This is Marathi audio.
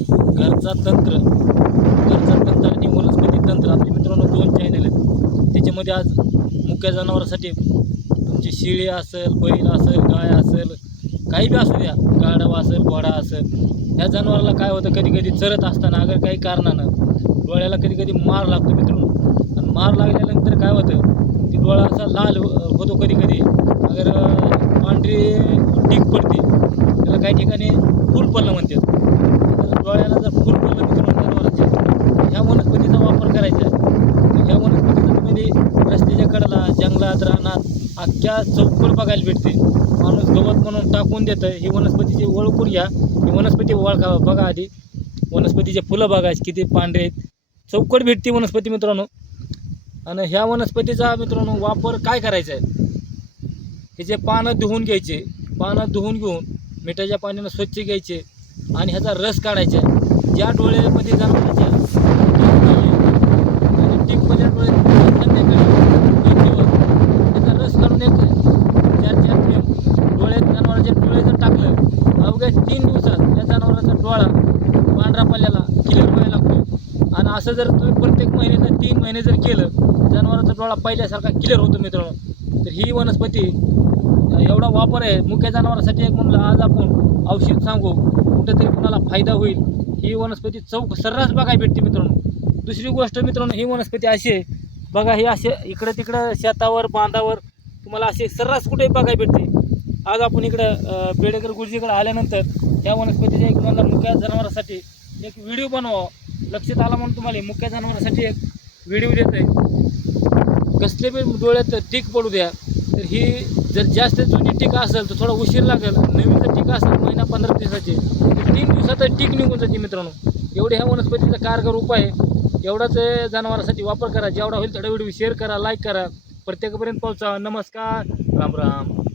घरचा तंत्र घरचा तंत्र आणि वनस्पती तंत्र. आपल्या मित्रांनो दोन चॅनल आहेत. त्याच्यामध्ये आज मुख्य जनावरांसाठी म्हणजे तुमची शिळी असेल बैल असेल गाय असेल काही बी असू द्या गाडवा असेल घोडा असेल ह्या जनावराला काय होतं कधी कधी चरत असताना अगर काही कारणानं डोळ्याला कधी कधी मार लागतो मित्रांनो. आणि मार लागल्यानंतर काय होतं ती डोळा असा लाल हो-, होतो कधी कधी अगर पांढरी टीक पडते त्याला काही ठिकाणी फूल पडलं म्हणतात. डोळ्याला जर फुल पडलं मित्रांनो जनावरांच्या ह्या वनस्पतीचा वापर करायचा आहे. ह्या वनस्पतीचा तुम्ही रस्त्याच्या कडेला जंगलात रानात अख्ख्या चौकड बघायला भेटते. माणूस गवत म्हणून टाकून देतं ही वनस्पतीची ओळखून घ्या. ही वनस्पती ओळखा बघा आधी. वनस्पतीचे फुलं बघायची किती पांढरे आहेत. चौकड भेटते वनस्पती मित्रांनो. आणि ह्या वनस्पतीचा मित्रांनो वापर काय करायचा आहे? ह्याचे पानं धुवून घ्यायचे पानं धुवून घेऊन मिठाच्या पाण्यानं स्वच्छ घ्यायचे. आणि ह्याचा रस काढायचा आहे. ज्या डोळ्यामध्ये जनावरांच्या आणि टिपमध्ये डोळे संध्याकाळी दिवस त्याचा रस काढून एक चार चार थेंब डोळ्यात जनावरांच्या डोळे जर टाकलं अवघ्या तीन दिवसात त्या जनावराचा डोळा पांढरा पाल्याला क्लिअर व्हायला लागतो. आणि असं जर तुम्ही प्रत्येक महिन्याचं तीन महिने जर केलं जनावराचा डोळा पहिल्यासारखा क्लिअर होतो मित्रांनो. तर ही वनस्पती एवढा वापर आहे. मुख्य जनावरांसाठी एक म्हणलं आज आपण औषध सांगू. कुठेतरी कुणाला फायदा होईल. ही वनस्पती चौक सर्रास बघायला भेटते मित्रांनो. दुसरी गोष्ट मित्रांनो ही वनस्पती अशी आहे. बघा हे असे इकडं तिकडं शेतावर बांधावर तुम्हाला असे सर्रास कुठे बघायला भेटते. आज आपण इकडं बेडेकर गुरुजीकडे आल्यानंतर त्या वनस्पतीच्या एक मला मुख्या जनावरांसाठी एक व्हिडिओ बनवा लक्षात आला म्हणून तुम्हाला मुख्या मुख्य जनावरांसाठी एक व्हिडिओ देत आहे कसले बी डोळ्यात टीक पडू द्या. तर ही जर जास्त जुनी टीका असेल तर थोडा उशीर लागेल. नवीन जर टीका असेल महिना पंधरा दिवसाची तर तीन दिवसात टीक निघून जाते मित्रांनो. एवढे ह्या वनस्पतीचा कारगर उपाय आहे. एवढाच जनावरासाठी जनावरांसाठी वापर करा. जेवढा होईल तेवढा व्हिडिओ शेअर करा लाईक करा. प्रत्येकापर्यंत पोहोचा नमस्कार. राम राम.